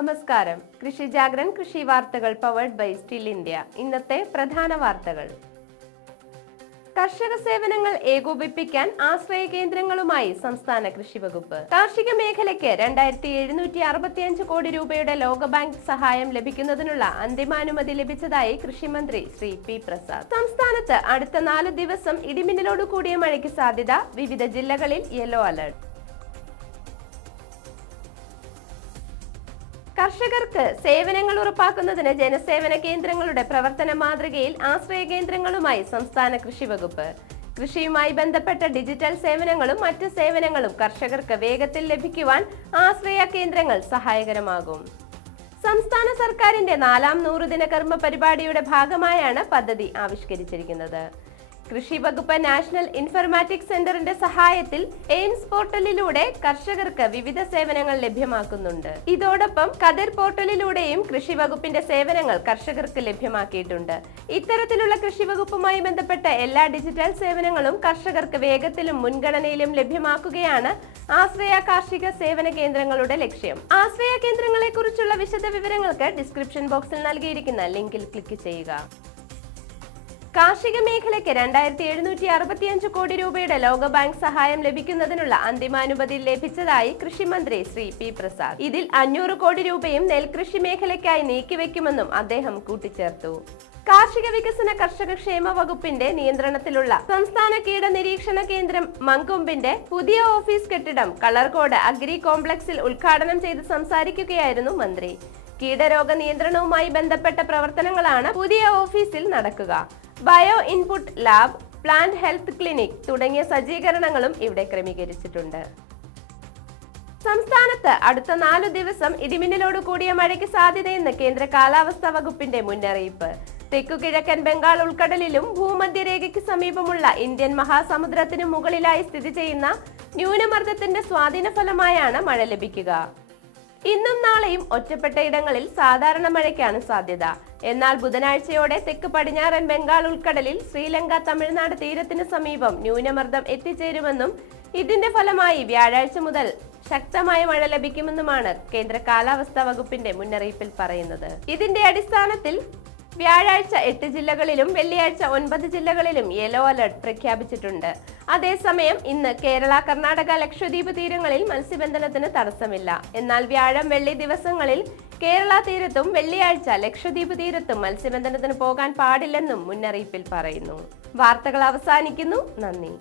നമസ്കാരം. കൃഷി ജാഗ്രൻ കൃഷി വാർത്തകൾ പവർഡ് ബൈ സ്റ്റിൽ ഇന്ത്യ ഇന്നത്തെ പ്രധാന വാർത്തകൾ. കർഷക സേവനങ്ങൾ ഏകോപിപ്പിക്കാൻ ആശ്രയ കേന്ദ്രങ്ങളുമായി സംസ്ഥാന കൃഷി വകുപ്പ്. കാർഷിക മേഖലയ്ക്ക് രണ്ടായിരത്തി എഴുന്നൂറ്റി അറുപത്തിയഞ്ച് കോടി രൂപയുടെ ലോകബാങ്ക് സഹായം ലഭിക്കുന്നതിനുള്ള അന്തിമാനുമതി ലഭിച്ചതായി കൃഷിമന്ത്രി ശ്രീ പി പ്രസാദ്. സംസ്ഥാനത്ത് അടുത്ത നാല് ദിവസം ഇടിമിന്നലോട് കൂടിയ മഴയ്ക്ക് സാധ്യത വിവിധ ജില്ലകളിൽ യെല്ലോ അലർട്ട് കർഷകർക്ക് സേവനങ്ങൾ ഉറപ്പാക്കുന്നതിന് ജനസേവന കേന്ദ്രങ്ങളുടെ പ്രവർത്തന മാതൃകയിൽ ആശ്രയ കേന്ദ്രങ്ങളുമായി സംസ്ഥാന കൃഷി വകുപ്പ്. കൃഷിയുമായി ബന്ധപ്പെട്ട ഡിജിറ്റൽ സേവനങ്ങളും മറ്റ് സേവനങ്ങളും കർഷകർക്ക് വേഗത്തിൽ ലഭിക്കുവാൻ ആശ്രയ കേന്ദ്രങ്ങൾ സഹായകരമാകും. സംസ്ഥാന സർക്കാരിന്റെ നാലാം നൂറുദിന കർമ്മ പരിപാടിയുടെ ഭാഗമായാണ് പദ്ധതി ആവിഷ്കരിച്ചിരിക്കുന്നത്. കൃഷി വകുപ്പ് നാഷണൽ ഇൻഫർമാറ്റിക്സ് സെന്ററിന്റെ സഹായത്തിൽ എയിംസ് പോർട്ടലിലൂടെ കർഷകർക്ക് വിവിധ സേവനങ്ങൾ ലഭ്യമാക്കുന്നുണ്ട്. ഇതോടൊപ്പം കതിർ പോർട്ടലിലൂടെയും കൃഷി വകുപ്പിന്റെ സേവനങ്ങൾ കർഷകർക്ക് ലഭ്യമാക്കിയിട്ടുണ്ട്. ഇത്തരത്തിലുള്ള കൃഷി വകുപ്പുമായി ബന്ധപ്പെട്ട എല്ലാ ഡിജിറ്റൽ സേവനങ്ങളും കർഷകർക്ക് വേഗത്തിലും മുൻഗണനയിലും ലഭ്യമാക്കുകയാണ് ആശ്രയ കാർഷിക സേവന കേന്ദ്രങ്ങളുടെ ലക്ഷ്യം. ആശ്രയ കേന്ദ്രങ്ങളെ കുറിച്ചുള്ള വിശദ വിവരങ്ങൾക്ക് ഡിസ്ക്രിപ്ഷൻ ബോക്സിൽ നൽകിയിരിക്കുന്ന ലിങ്കിൽ ക്ലിക്ക് ചെയ്യുക. കാർഷിക മേഖലയ്ക്ക് രണ്ടായിരത്തി എഴുന്നൂറ്റി അറുപത്തിയഞ്ച് കോടി രൂപയുടെ ലോകബാങ്ക് സഹായം ലഭിക്കുന്നതിനുള്ള അന്തിമാനുമതി ലഭിച്ചതായി കൃഷിമന്ത്രി ശ്രീ പി പ്രസാദ്. ഇതിൽ അഞ്ഞൂറ് കോടി രൂപയും നെൽകൃഷി മേഖലയ്ക്കായി നീക്കിവെക്കുമെന്നും അദ്ദേഹം കൂട്ടിച്ചേർത്തു. കാർഷിക വികസന കർഷക ക്ഷേമ വകുപ്പിന്റെ നിയന്ത്രണത്തിലുള്ള സംസ്ഥാന കീട നിരീക്ഷണ കേന്ദ്രം മങ്കൊമ്പിന്റെ പുതിയ ഓഫീസ് കെട്ടിടം കളർകോട് അഗ്രി കോംപ്ലക്സിൽ ഉദ്ഘാടനം ചെയ്ത് സംസാരിക്കുകയായിരുന്നു മന്ത്രി. കീടരോഗ നിയന്ത്രണവുമായി ബന്ധപ്പെട്ട പ്രവർത്തനങ്ങളാണ് പുതിയ ഓഫീസിൽ നടക്കുക. Bio input lab plant health clinic തുടങ്ങിയ സജ്ജീകരണങ്ങളും ഇവിടെ ക്രമീകരിച്ചിട്ടുണ്ട്. സംസ്ഥാനത്ത് അടുത്ത നാലു ദിവസം ഇടിമിന്നലോട് കൂടിയ മഴയ്ക്ക് സാധ്യതയെന്ന് കേന്ദ്ര കാലാവസ്ഥാ വകുപ്പിന്റെ മുന്നറിയിപ്പ്. തെക്കു കിഴക്കൻ ബംഗാൾ ഉൾക്കടലിലും ഭൂമധ്യരേഖയ്ക്ക് സമീപമുള്ള ഇന്ത്യൻ മഹാസമുദ്രത്തിനു മുകളിലായി സ്ഥിതി ചെയ്യുന്ന ന്യൂനമർദ്ദത്തിന്റെ സ്വാധീന ഫലമായാണ് മഴ ലഭിക്കുക. ഇന്നും നാളെയും ഒറ്റപ്പെട്ട ഇടങ്ങളിൽ സാധാരണ മഴയ്ക്കാണ് സാധ്യത. എന്നാൽ ബുധനാഴ്ചയോടെ തെക്ക് പടിഞ്ഞാറൻ ബംഗാൾ ഉൾക്കടലിൽ ശ്രീലങ്ക തമിഴ്നാട് തീരത്തിന് സമീപം ന്യൂനമർദ്ദം എത്തിച്ചേരുമെന്നും ഇതിന്റെ ഫലമായി വ്യാഴാഴ്ച മുതൽ ശക്തമായ മഴ ലഭിക്കുമെന്നുമാണ് കേന്ദ്ര കാലാവസ്ഥാ വകുപ്പിന്റെ മുന്നറിയിപ്പിൽ പറയുന്നത്. ഇതിന്റെ അടിസ്ഥാനത്തിൽ വ്യാഴാഴ്ച എട്ട് ജില്ലകളിലും വെള്ളിയാഴ്ച ഒൻപത് ജില്ലകളിലും യെല്ലോ അലർട്ട് പ്രഖ്യാപിച്ചിട്ടുണ്ട്. അതേസമയം ഇന്ന് കേരള കർണാടക ലക്ഷദ്വീപ് തീരങ്ങളിൽ മത്സ്യബന്ധനത്തിന് തടസ്സമില്ല. എന്നാൽ വ്യാഴം വെള്ളി ദിവസങ്ങളിൽ കേരള തീരത്തും വെള്ളിയാഴ്ച ലക്ഷദ്വീപ് തീരത്തും മത്സ്യബന്ധനത്തിന് പോകാൻ പാടില്ലെന്നും മുന്നറിയിപ്പിൽ പറയുന്നു. വാർത്തകൾ അവസാനിക്കുന്നു. നന്ദി.